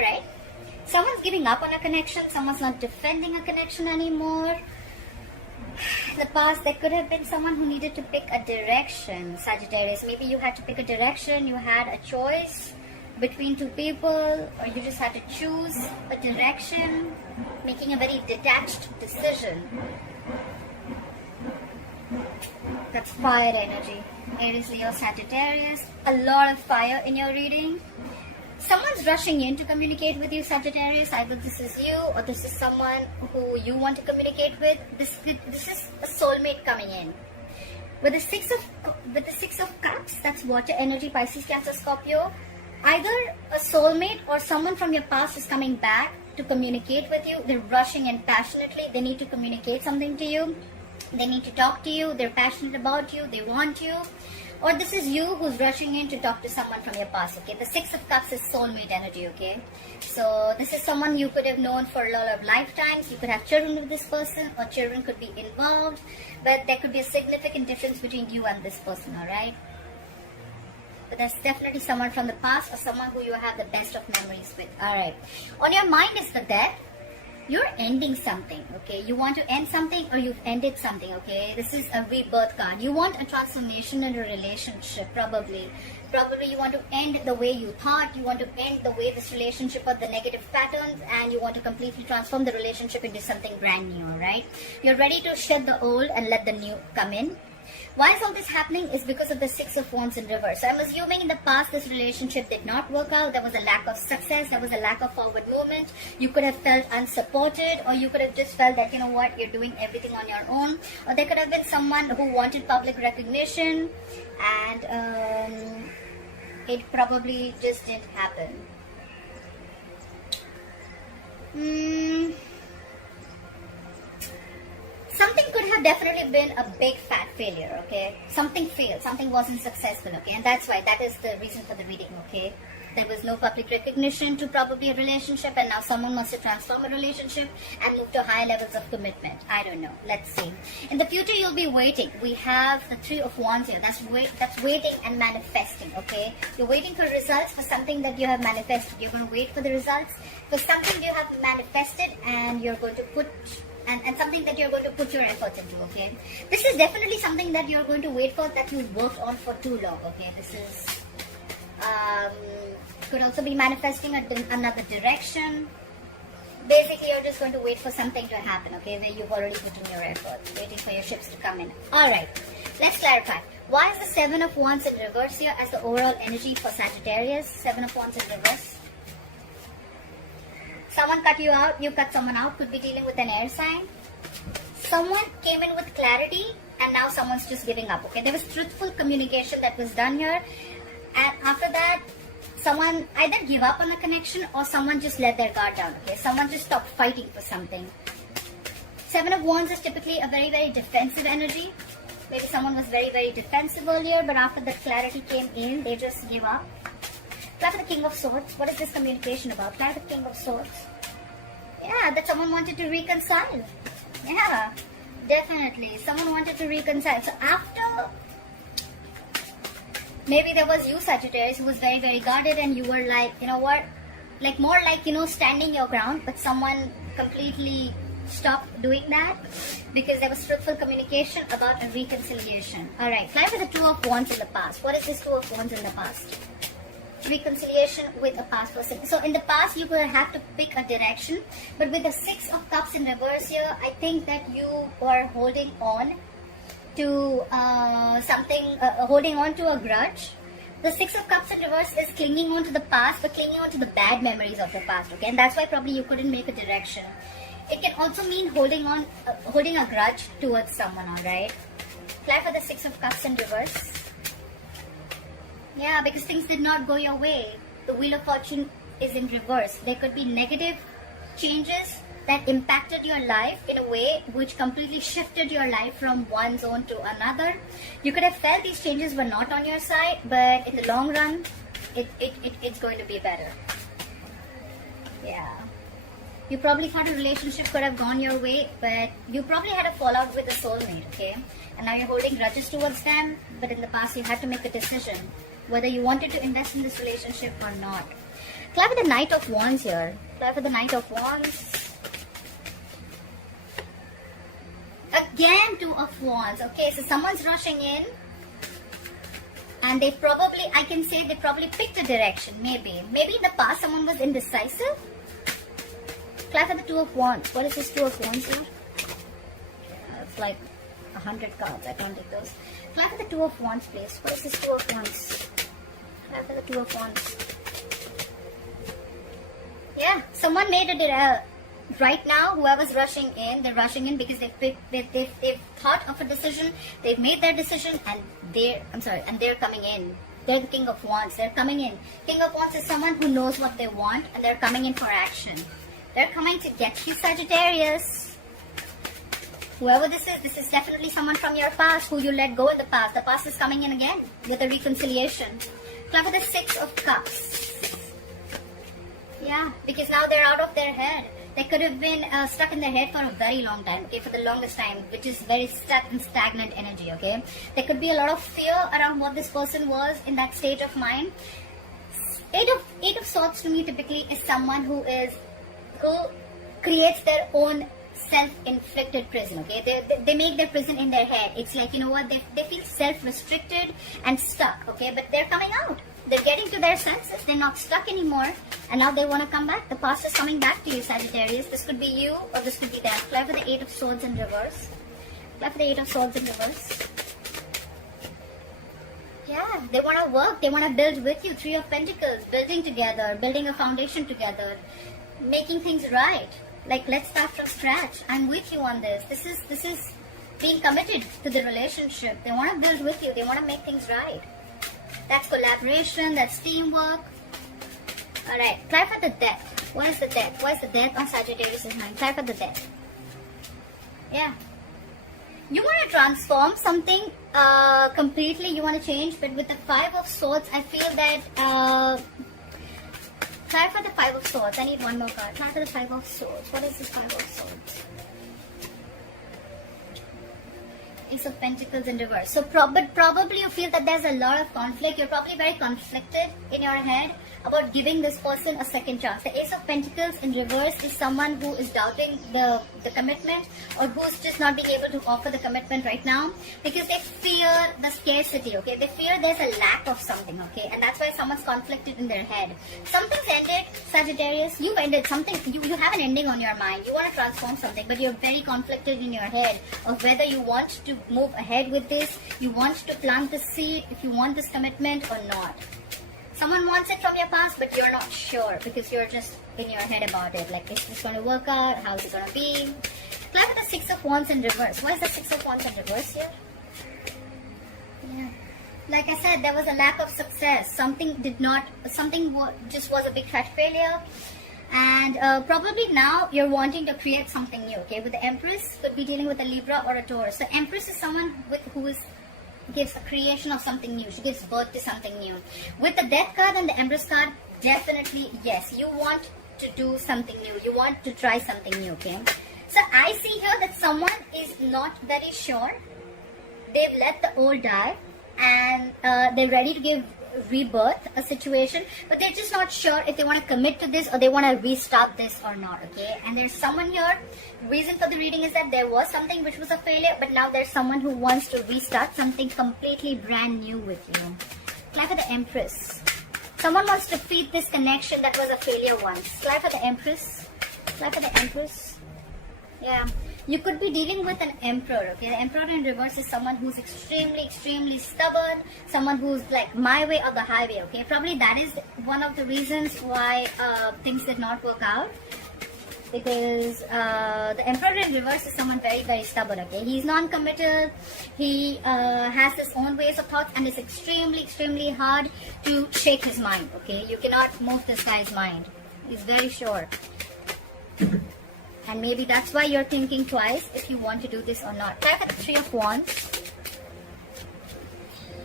Alright. Someone's giving up on a connection. Someone's not defending a connection anymore. In the past, there could have been someone who needed to pick a direction, Sagittarius. Maybe you had to pick a direction. You had a choice between two people, or you just had to choose a direction, making a very detached decision. That's fire energy. Aries, Leo, Sagittarius. A lot of fire in your reading. Someone's rushing in to communicate with you, Sagittarius. Either this is you or this is someone who you want to communicate with. This is a soulmate coming in. With the Six of Cups, that's water energy, Pisces, Cancer, Scorpio. Either a soulmate or someone from your past is coming back to communicate with you. They're rushing in passionately. They need to communicate something to you. They need to talk to you. They're passionate about you. They want you. Or this is you who's rushing in to talk to someone from your past, okay? The Six of Cups is soulmate energy, okay? So this is someone you could have known for a lot of lifetimes. You could have children with this person, or children could be involved. But there could be a significant difference between you and this person, alright? But there's definitely someone from the past or someone who you have the best of memories with, alright? On your mind is the Death. You're ending something, okay? You want to end something or you've ended something, okay? This is a rebirth card. You want a transformation in a relationship, probably. Probably you want to end the way you thought. You want to end the way this relationship or the negative patterns, and you want to completely transform the relationship into something brand new, right? You're ready to shed the old and let the new come in. Why is all this happening? Is because of the Six of Wands in reverse. So I'm assuming in the past this relationship did not work out. There was a lack of success. There was a lack of forward movement. You could have felt unsupported, or you could have just felt that, you know what, you're doing everything on your own. Or there could have been someone who wanted public recognition, and it probably just didn't happen. Something could have definitely been a big fat failure, okay? Something failed, something wasn't successful, okay? And that's why, that is the reason for the reading, okay? There was no public recognition to probably a relationship, and now someone wants to transform a relationship and move to higher levels of commitment. I don't know. Let's see. In the future, you'll be waiting. We have the Three of Wands here. That's waiting and manifesting, okay? You're waiting for results for something that you have manifested. You're going to wait for the results for something you have manifested, and you're going to put... And something that you're going to put your efforts into, okay? This is definitely something that you're going to wait for, that you worked on for too long, okay? This is... could also be manifesting another direction. Basically, you're just going to wait for something to happen, okay? Where you've already put in your efforts, waiting for your ships to come in. Alright, let's clarify. Why is the Seven of Wands in reverse here as the overall energy for Sagittarius? Seven of Wands in reverse. Someone cut you out, you cut someone out, could be dealing with an air sign. Someone came in with clarity, and now someone's just giving up, okay? There was truthful communication that was done here, and after that, someone either give up on the connection or someone just let their guard down, okay? Someone just stopped fighting for something. Seven of Wands is typically a very, very defensive energy. Maybe someone was very, very defensive earlier, but after the clarity came in, they just give up. Clarify the King of Swords. What is this communication about? Clarify the King of Swords. Yeah, that someone wanted to reconcile. Yeah, definitely. Someone wanted to reconcile. So after... Maybe there was you, Sagittarius, who was very, very guarded, and you were like, you know what? Like more like, you know, standing your ground, but someone completely stopped doing that because there was truthful communication about a reconciliation. Alright, clarify the Two of Wands in the past. What is this Two of Wands in the past? Reconciliation with a past person. So in the past you will have to pick a direction, but with the Six of Cups in reverse here, I think that you are holding on to something, holding on to a grudge. The Six of Cups in reverse is clinging on to the past, but clinging on to the bad memories of the past, okay? And that's why probably you couldn't make a direction. It can also mean holding on, holding a grudge towards someone, alright? Clarify the Six of Cups in reverse. Yeah, because things did not go your way. The Wheel of Fortune is in reverse. There could be negative changes that impacted your life in a way which completely shifted your life from one zone to another. You could have felt these changes were not on your side, but in the long run, it's going to be better. Yeah. You probably thought a relationship could have gone your way, but you probably had a fallout with a soulmate, okay? And now you're holding grudges towards them, but in the past you had to make a decision whether you wanted to invest in this relationship or not. Clap with the Knight of Wands here. Clap with the Knight of Wands. Again, Two of Wands. Okay, so someone's rushing in. And they probably, I can say they probably picked a direction, maybe. Maybe in the past someone was indecisive. Clap for the Two of Wands. What is this Two of Wands here? It's like 100 cards. I can't take those. Clap for the Two of Wands, please. What is this Two of Wands? Clap for the Two of Wands. Yeah, someone made a right now, whoever's rushing in, they're rushing in because they've thought of a decision, they've made their decision, and they're coming in. They're the King of Wands. They're coming in. King of Wands is someone who knows what they want, and they're coming in for action. They're coming to get you, Sagittarius. Whoever this is definitely someone from your past who you let go in the past. The past is coming in again with a reconciliation. Clap for the Six of Cups. Yeah, because now they're out of their head. They could have been stuck in their head for a very long time, okay, for the longest time, which is very stuck and stagnant energy, okay. There could be a lot of fear around what this person was in that state of mind. Eight of Swords to me typically is someone who creates their own self-inflicted prison, okay. They make their prison in their head. It's like, you know what, they feel self-restricted and stuck, okay, but they're coming out. They're getting to their senses. They're not stuck anymore. And now they want to come back. The past is coming back to you, Sagittarius. This could be you or this could be them. Clap for the Eight of Swords in reverse. Clap for the Eight of Swords in reverse. Yeah, they want to work. They want to build with you. Three of Pentacles. Building together. Building a foundation together. Making things right. Like, let's start from scratch. I'm with you on this. This is being committed to the relationship. They want to build with you. They want to make things right. That's collaboration, that's teamwork. Alright, try for the Death. What is the Death? What is the Death on Sagittarius' mind? Try for the Death. Yeah. You want to transform something completely, you want to change, but with the Five of Swords, I feel that... try for the Five of Swords. I need one more card. Try for the Five of Swords. What is this Five of Swords? Ace of Pentacles in reverse. So probably you feel that there's a lot of conflict. You're probably very conflicted in your head about giving this person a second chance. The Ace of Pentacles in reverse is someone who is doubting the commitment, or who's just not being able to offer the commitment right now because they fear the scarcity, okay? They fear there's a lack of something, okay? And that's why someone's conflicted in their head. Something's ended, Sagittarius. You've ended something. You have an ending on your mind. You want to transform something, but you're very conflicted in your head of whether you want to move ahead with this, you want to plant the seed, if you want this commitment or not. Someone wants it from your past, but you're not sure because you're just in your head about it. Like, is this going to work out? How is it going to be? Clap with the Six of Wands in reverse. Why is the Six of Wands in reverse here? Yeah. Like I said, there was a lack of success. Something just was a big fat failure. And probably now you're wanting to create something new, okay? With the Empress, could be dealing with a Libra or a Taurus. So Empress is someone who gives a creation of something new. She gives birth to something new. With the Death card and the Empress card, definitely, yes, you want to do something new. You want to try something new, okay? So I see here that someone is not very sure. They've let the old die and they're ready to give rebirth a situation, but they're just not sure if they want to commit to this or they want to restart this or not, okay? And there's someone here, reason for the reading is that there was something which was a failure, but now there's someone who wants to restart something completely brand new with you. Clap for the Empress. Someone wants to feed this connection that was a failure once. Clap for the Empress. Clap for the Empress. Yeah. You could be dealing with an Emperor, okay? The Emperor in reverse is someone who's extremely, extremely stubborn, someone who's like my way or the highway, okay? Probably that is one of the reasons why things did not work out, because the Emperor in reverse is someone very, very stubborn, okay? He's non-committal, he has his own ways of thoughts, and it's extremely, extremely hard to shake his mind, okay? You cannot move this guy's mind. He's very sure. And maybe that's why you're thinking twice if you want to do this or not. Try for the Three of Wands.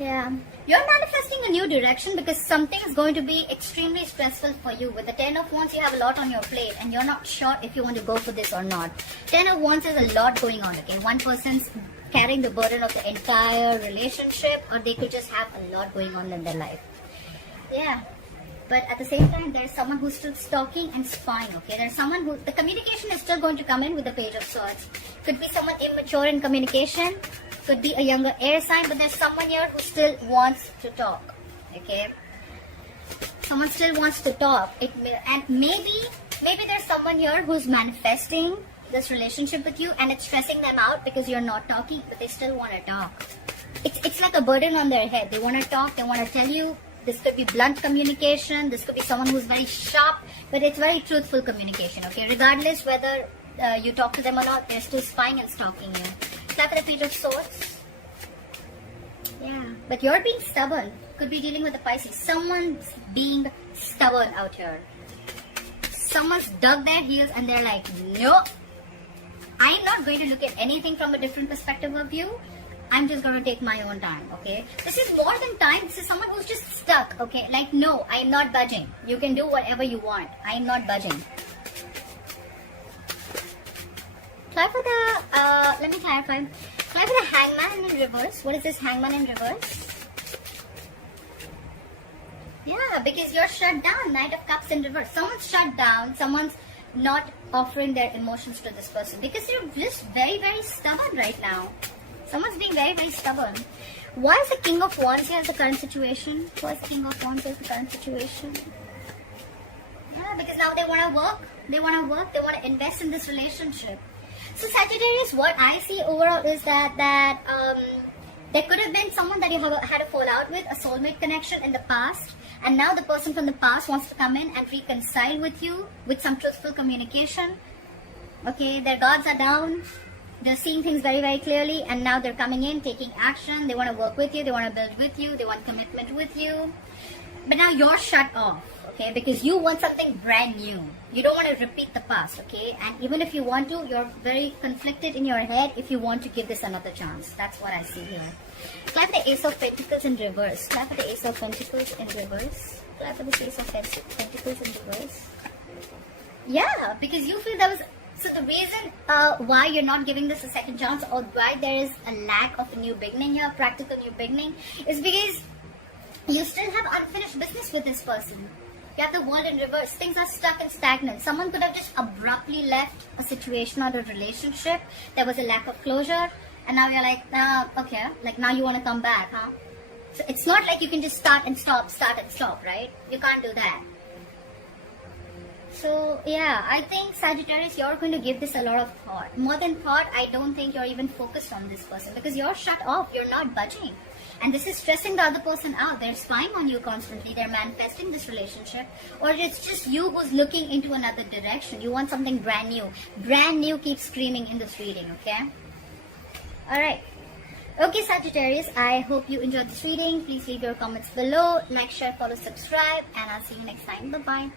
Yeah. You're manifesting a new direction because something is going to be extremely stressful for you. With the Ten of Wands, you have a lot on your plate and you're not sure if you want to go for this or not. Ten of Wands is a lot going on, okay? One person's carrying the burden of the entire relationship, or they could just have a lot going on in their life. Yeah. But at the same time, there's someone who's still stalking and spying, okay? There's someone who, the communication is still going to come in with the Page of Swords. Could be someone immature in communication, could be a younger air sign, but there's someone here who still wants to talk, okay? Someone still wants to talk. And maybe there's someone here who's manifesting this relationship with you and it's stressing them out because you're not talking, but they still want to talk. It's like a burden on their head. They want to talk, they want to tell you. This could be blunt communication, this could be someone who's very sharp, but it's very truthful communication, okay? Regardless whether you talk to them or not, they're still spying and stalking you. Clap for the Page of Swords. Yeah, but you're being stubborn. Could be dealing with a Pisces. Someone's being stubborn out here. Someone's dug their heels and they're like, no, I'm not going to look at anything from a different perspective of you. I'm just going to take my own time, okay? This is more than time. This is someone who's just stuck, okay? Like, no, I am not budging. You can do whatever you want. I am not budging. Try for the, let me clarify. Try for the Hangman in reverse. What is this Hangman in reverse? Yeah, because you're shut down. Knight of Cups in reverse. Someone's shut down. Someone's not offering their emotions to this person because they're just very, very stubborn right now. Someone's being very, very stubborn. Why is the King of Wands here as the current situation? Why is the King of Wands as the current situation? Yeah, because now they want to work. They want to work. They want to invest in this relationship. So Sagittarius, what I see overall is that there could have been someone that you had a fallout with, a soulmate connection in the past. And now the person from the past wants to come in and reconcile with you with some truthful communication. Okay, their guards are down. They're seeing things very, very clearly, and now they're coming in, taking action. They want to work with you. They want to build with you. They want commitment with you. But now you're shut off, okay? Because you want something brand new. You don't want to repeat the past, okay? And even if you want to, you're very conflicted in your head if you want to give this another chance. That's what I see here. Clap the Ace of Pentacles in reverse. Clap for the Ace of Pentacles in reverse. Clap for the Ace of Pentacles in reverse. Yeah, because you feel there was... So the reason why you're not giving this a second chance, or why there is a lack of a new beginning here, practical new beginning, is because you still have unfinished business with this person. You have the World in reverse. Things are stuck and stagnant. Someone could have just abruptly left a situation or a relationship. There was a lack of closure, and now you're like, okay, like now you want to come back, huh? So it's not like you can just start and stop, right? You can't do that. So, yeah, I think Sagittarius, you're going to give this a lot of thought. More than thought, I don't think you're even focused on this person because you're shut off. You're not budging. And this is stressing the other person out. They're spying on you constantly. They're manifesting this relationship. Or it's just you who's looking into another direction. You want something brand new. Brand new keeps screaming in this reading, okay? Alright. Okay, Sagittarius, I hope you enjoyed this reading. Please leave your comments below. Like, share, follow, subscribe. And I'll see you next time. Bye-bye.